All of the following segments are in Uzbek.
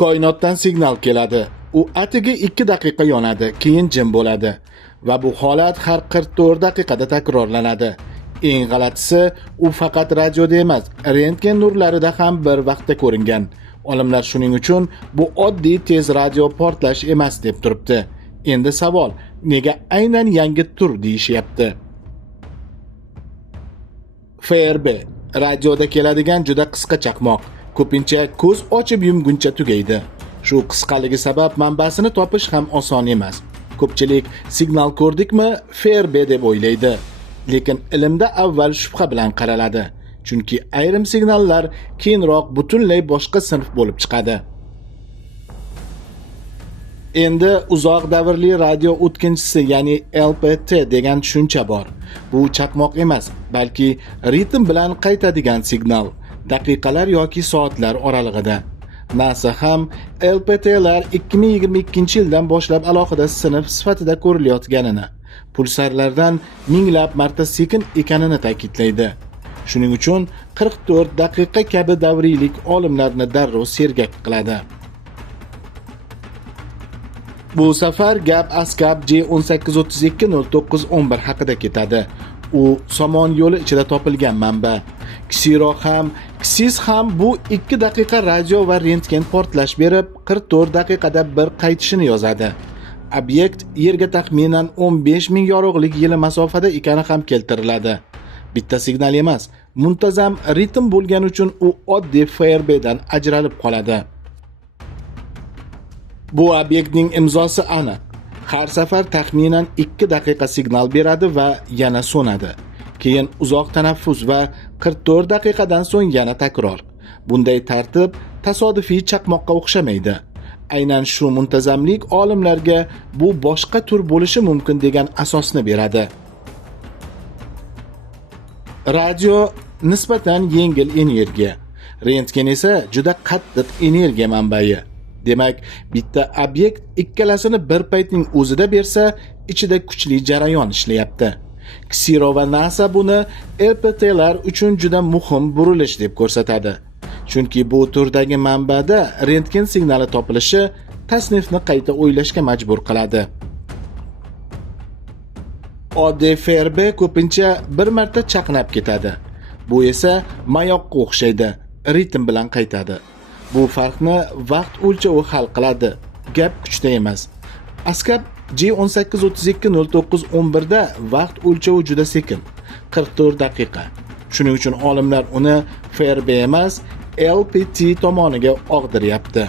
Koinotdan signal keladi. U atigi 2 daqiqa yonadi, keyin jim bo'ladi va bu holat har 44 daqiqada takrorlanadi. Eng g'alatisi, u faqat radioda emas, rentgen nurlarida ham bir vaqtda ko'ringan. Olimlar shuning uchun bu oddiy tez radio portlash emas deb turibdi. Endi savol, nega aynan yangi tur deyishyapti? FRB radioda keladigan juda qisqa chaqmoq, ko'pincha ko'z ochib yumguncha tugaydi. Shu qisqaligi sabab manbasini topish ham oson emas. Ko'pchilik signal ko'rdikmi, FRB deb o'ylaydi. Lekin ilmda avval shubha bilan qaraladi. Chunki ayrim signallar keyinroq butunlay boshqa sinf bo'lib chiqadi. Endi uzoq davrli radio o'tkinchisi, ya'ni LPT degan tushuncha bor. Bu chaqmoq emas, balki ritm bilan qaytadigan signal, daqiqalar yoki soatlar oralig'ida. NASA ham LPT'lar 2022-yildan boshlab alohida sinf sifatida ko'rilayotganini, pulsarlardan minglab marta sekin ekanini ta'kidlaydi. Shuning uchun 44 daqiqa kabi davriylik olimlarni darrov sergak qiladi. Bu safar gap ASCAP J18320911 haqida ketadi. U somon yo'li ichida topilgan manba. KSIS ham bu 2 daqiqa radio va rentgen portlash berib, 44 daqiqada bir qaytishini yozadi. Obyekt Yerga taxminan 15,000 yorug'lik yili masofada ekani ham keltiriladi. Bitta signal emas, muntazam ritm bo'lgani uchun u oddiy FRBdan ajralib qoladi. Bu obyektning imzosi aniq. Har safar taxminan 2 daqiqa signal beradi va yana so'nadi. Keyin uzoq tanaffus va 44 daqiqadan so'ng yana takror. Bunday tartib tasodifiy chaqmoqqa o'xshamaydi. Aynan shu muntazamlik olimlarga bu boshqa tur bo'lishi mumkin degan asosni beradi. Radio nisbatan yengil energiya, rentgen esa juda qattiq energiya manbai. Demak, bitta obyekt ikkalasini bir paytning o'zida bersa, ichida kuchli jarayon ishlayapti. KSIRO va NASA buni LPT'lar uchun juda muhim burilish deb ko'rsatadi. Chunki bu turdagi manbada rentgen signali topilishi tasnifni qayta o'ylashga majbur qiladi. Oddiy FRB ko'pincha bir marta chaqnab ketadi. Bu esa mayoqqa o'xshaydi, ritm bilan qaytadi. Bu farqni vaqt o'lchovi hal qiladi. Gap kuchda emas. ASCAP J18320911 da vaqt o'lchovi juda sekin, 44 daqiqa. Shuning uchun olimlar uni FRB emas, LPT tomoniga og'diryapti.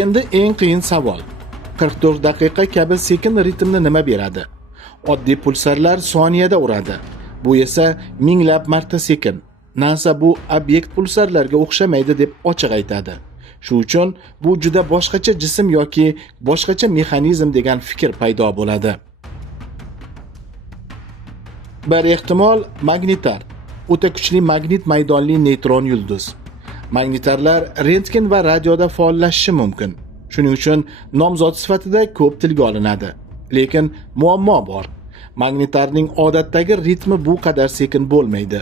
Endi eng qiyin savol. 44 daqiqa kabi sekin ritmni nima beradi? Oddiy pulsarlar soniyada uradi. Bu esa minglab marta sekin. NASA bu obyekt pulsarlarga o'xshamaydi deb ochiq aytadi. Shu uchun bu juda boshqacha jism yoki boshqacha mexanizm degan fikr paydo bo'ladi. Bir ehtimol magnetar, o'ta kuchli magnit maydonli neytron yulduz. Magnetarlar rentgen va radioda faollashishi mumkin. Shuning uchun nomzod sifatida ko'p tilga olinadi. Lekin muammo bor. Magnetarning odatdagi ritmi bu qadar sekin bo'lmaydi.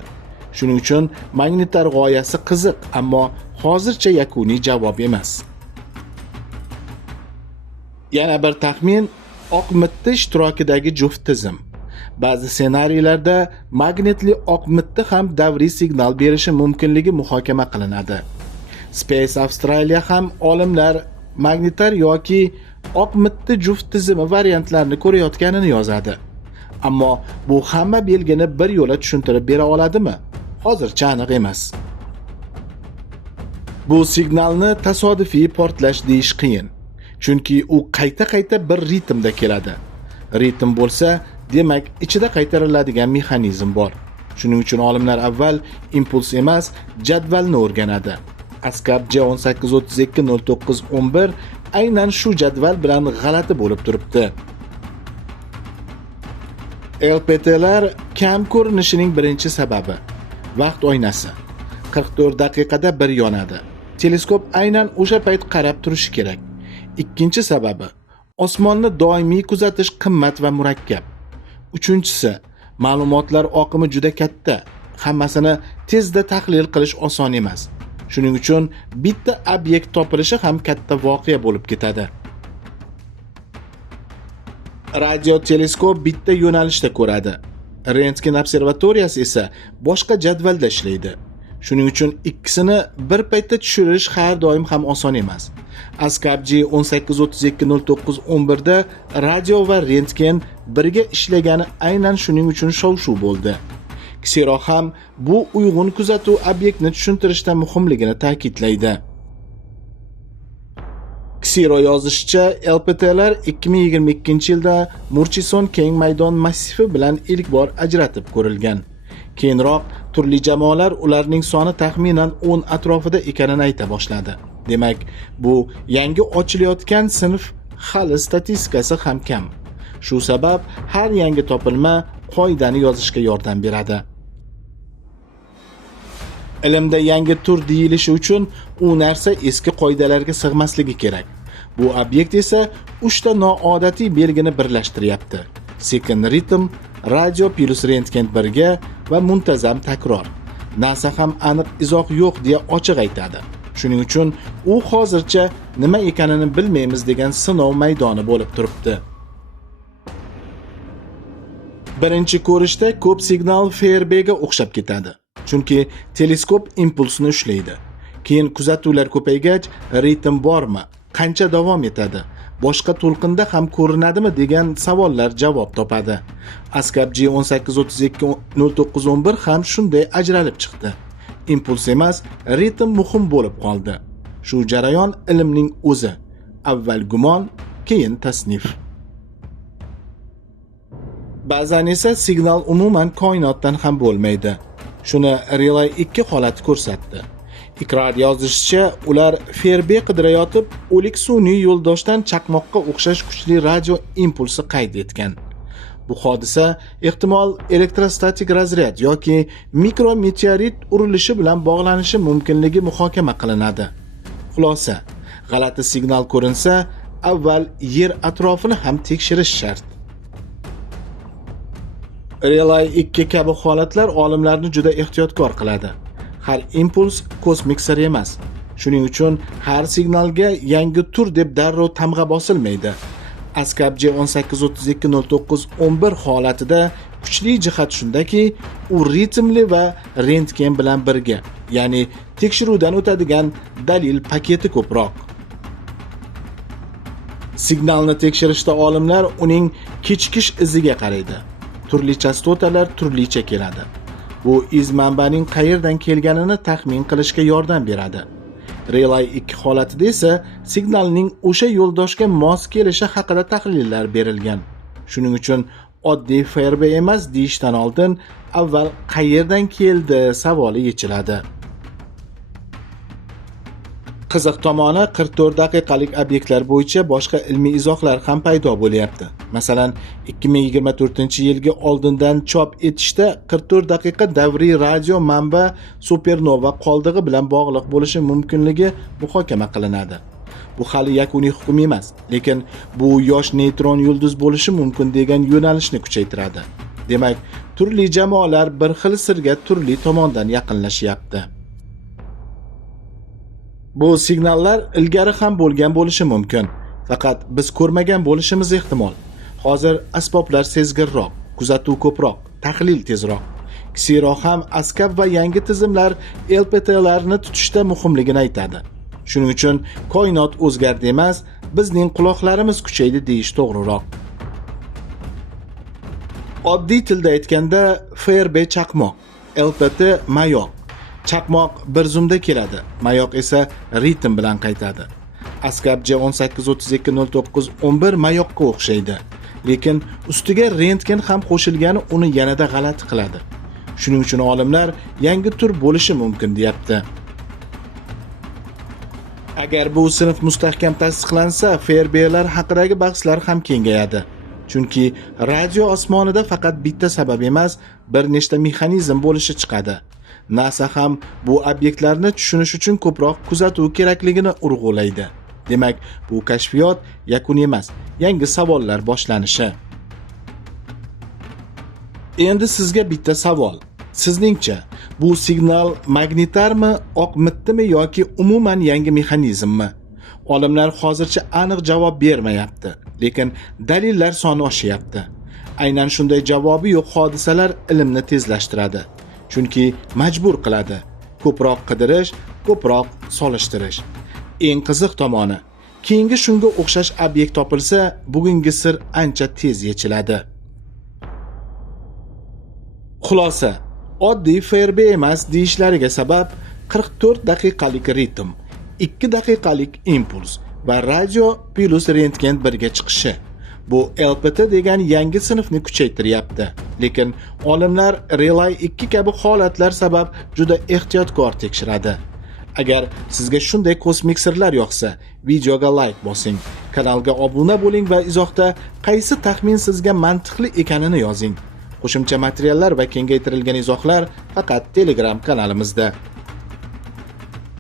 Shuning uchun magnetar g'oyasi qiziq, ammo hozircha yakuniy javob emas. Yana bir taxmin oq mitti ishtirokidagi juft tizim. Ba'zi ssenariylarda magnetli oq mitti ham davriy signal berishi mumkinligi muhokama qilinadi. Space Australia ham olimlar magnetar yoki oq mitti juft tizimi variantlarini ko'rayotganini yozadi. Ammo bu hamma belgini bir yo'la tushuntirib bera oladimi? Hozircha aniq emas. Bu signalni tasodifiy portlash deyish qiyin. Chunki u qayta-qayta bir ritmda keladi. Ritm bo'lsa, demak ichida qaytariladigan mexanizm bor. Shuning uchun olimlar avval impuls emas, jadvalni o'rganadi. ASCAP J18320911 aynan shu jadval bilan g'alati bo'lib turibdi. LPT'lar kam ko'rinishining birinchi sababi vaqt oynasi. 44 daqiqada bir yonadi. Teleskop aynan o'sha payt qarab turishi kerak. Ikkinchi sababi osmonni doimiy kuzatish qimmat va murakkab. Uchinchisi, ma'lumotlar oqimi juda katta. Hammasini tezda tahlil qilish oson emas. Shuning uchun bitta obyekt topilishi ham katta voqea bo'lib ketadi. Radio teleskop bitta yo'nalishda ko'radi. Rentgen observatoriyasi esa boshqa jadvalda ishlaydi. Shuning uchun ikkisini bir paytda tushirish har doim ham oson emas. ASCAP-G 18320911 da radio va rentgen birga ishlagani aynan shuning uchun shov-shuv bo'ldi. Ksero ham bu uyg'un kuzatuv obyektni tushuntirishda muhimligini ta'kidlaydi. Ksero yozishicha, LPT'lar 2022-yilda Murchison keng maydon massifi bilan ilk bor ajratib ko'rilgan. Keyinroq turli jamoalar ularning soni taxminan 10 atrofida ekanini ayta boshladi. Demak, bu yangi ochilayotgan sinf hali statistikasi ham kam. Shu sabab har yangi topilma qoidani yozishga yordam beradi. Ilmda yangi tur deyilishi uchun u narsa eski qoidalarga sig'masligi kerak. Bu obyekt esa 3 ta noodatiy belgini birlashtiryapti. Sekin ritm, radio plus rentgen birga va muntazam takror. NASA ham aniq izoh yo'q deya ochiq aytadi. Shuning uchun u hozircha nima ekanini bilmaymiz degan sinov maydoni bo'lib turibdi. Birinchi ko'rishda ko'p signal FRBga o'xshab ketadi. Chunki teleskop impulsni ushlaydi. Keyin kuzatuvlar ko'paygach, ritm bormi? Qancha davom etadi? Boshqa to'lqinda ham ko'rinadimi degan savollar javob topadi. ASCAP-G 18320911 ham shunday ajralib chiqdi. Impuls emas, ritm muhim bo'lib qoldi. Shu jarayon ilmning o'zi. Avval gumon, keyin tasnif. Ba'zan esa signal umuman koinotdan ham bo'lmaydi. Shuni Relay 2 holati ko'rsatdi. Iqror yozishicha, ular FRB qidirayotib, o'lik sun'iy yo'ldoshdan chaqmoqqa o'xshash kuchli radio impulsi qayd etgan. Bu hodisa ehtimol elektrostatik razryad yoki mikrometeorit urilishi bilan bog'lanishi mumkinligi muhokama qilinadi. Xulosa, g'alati signal ko'rinsa, avval yer atrofini ham tekshirish shart. Relay 2 kabi holatlar olimlarni juda ehtiyotkor qiladi. Har impuls kosmik sir emas. Shuning uchun har signalga yangi tur deb darrov tamg'a bosilmaydi. ASCAP-G 18320911 holatida kuchli jihat shundaki, u ritmli va rentgen bilan birga, ya'ni tekshiruvdan o'tadigan dalil paketi ko'proq. Signalni tekshirishda olimlar uning kechikish iziga qaraydi. Turli chastotalar turlicha keladi. Bu iz manbaning qayerdan kelganini taxmin qilishga yordam beradi. Relay 2 holatida esa signalning o'sha yo'ldoshga mos kelishi haqida tahlillar berilgan. Shuning uchun oddiy FRB emas deyishdan oldin avval qayerdan keldi savoli yechiladi. Qiziq tomoni 44 daqiqalik obyektlar bo'yicha boshqa ilmiy izohlar ham paydo bo'lyapti. Masalan, 2024-yilgi oldindan chop etishda 44 daqiqa davriy radio manba supernova qoldig'i bilan bog'liq bo'lishi mumkinligi muhokama qilinadi. Bu hali yakuniy hukm emas, lekin bu yosh neytron yulduz bo'lishi mumkin degan yo'nalishni kuchaytiradi. Demak, turli jamoalar bir xil sirga turli tomondan yaqinlashyapti. Bu signallar ilgari ham bo'lgan bo'lishi mumkin, faqat biz ko'rmagan bo'lishimiz ehtimol. Hozir asboblar sezgirroq, kuzatuv ko'proq, tahlil tezroq. Ksero ham ASCAP va yangi tizimlar LPT'larni tutishda muhimligini aytadi. Shuning uchun koinot o'zgardi emas, bizning quloqlarimiz kuchaydi deyish to'g'riroq. Oddiy tilda aytganda FRB chaqmoq, LPT mayoq. Chaqmoq bir zumda keladi, mayoq esa ritm bilan qaytadi. ASCAP-G 18320911 mayoqqa o'xshaydi, lekin ustiga rentgen ham qo'shilgani uni yanada g'alati qiladi. Shuning uchun olimlar yangi tur bo'lishi mumkin deyapti. Agar bu sinf mustahkam tasdiqlansa, FRB'lar haqidagi bahslar ham kengayadi. Chunki radio osmonida faqat bitta sabab emas, bir nechta mexanizm bo'lishi chiqadi. NASA ham bu obyektlarni tushunish uchun ko'proq kuzatuv kerakligini urg'ulaydi. Demak, bu kashfiyot yakun emas, yangi savollar boshlanishi. Endi sizga bitta savol. Sizningcha, Bu signal magnitarmi, oqmitdimi yoki umuman yangi mexanizmmi? Olimlar hozircha aniq javob bermayapti, lekin dalillar soni oshyapti. Aynan shunday javobi yo'q hodisalar ilmni tezlashtiradi, chunki majbur qiladi. Ko'proq qidirish, ko'proq solishtirish. Eng qiziq tomoni, keyingi shunga o'xshash obyekt topilsa, bugungi sir ancha tez yechiladi. Xulosa: oddiy FRB emas deyishlariga sabab 44 daqiqalik ritm, 2 daqiqalik impuls va radio plus rentgen birga chiqishi. Bu LPT degan yangi sinfni kuchaytiryapti. Lekin olimlar Relay 2 kabi holatlar sabab juda ehtiyotkor tekshiradi. Agar sizga shunday kosmik sirlar yoqsa, videoga like bosing, kanalga obuna bo'ling va izohda qaysi taxmin sizga mantiqli ekanini yozing. Qo'shimcha materiallar va kengaytirilgan izohlar faqat Telegram kanalimizda.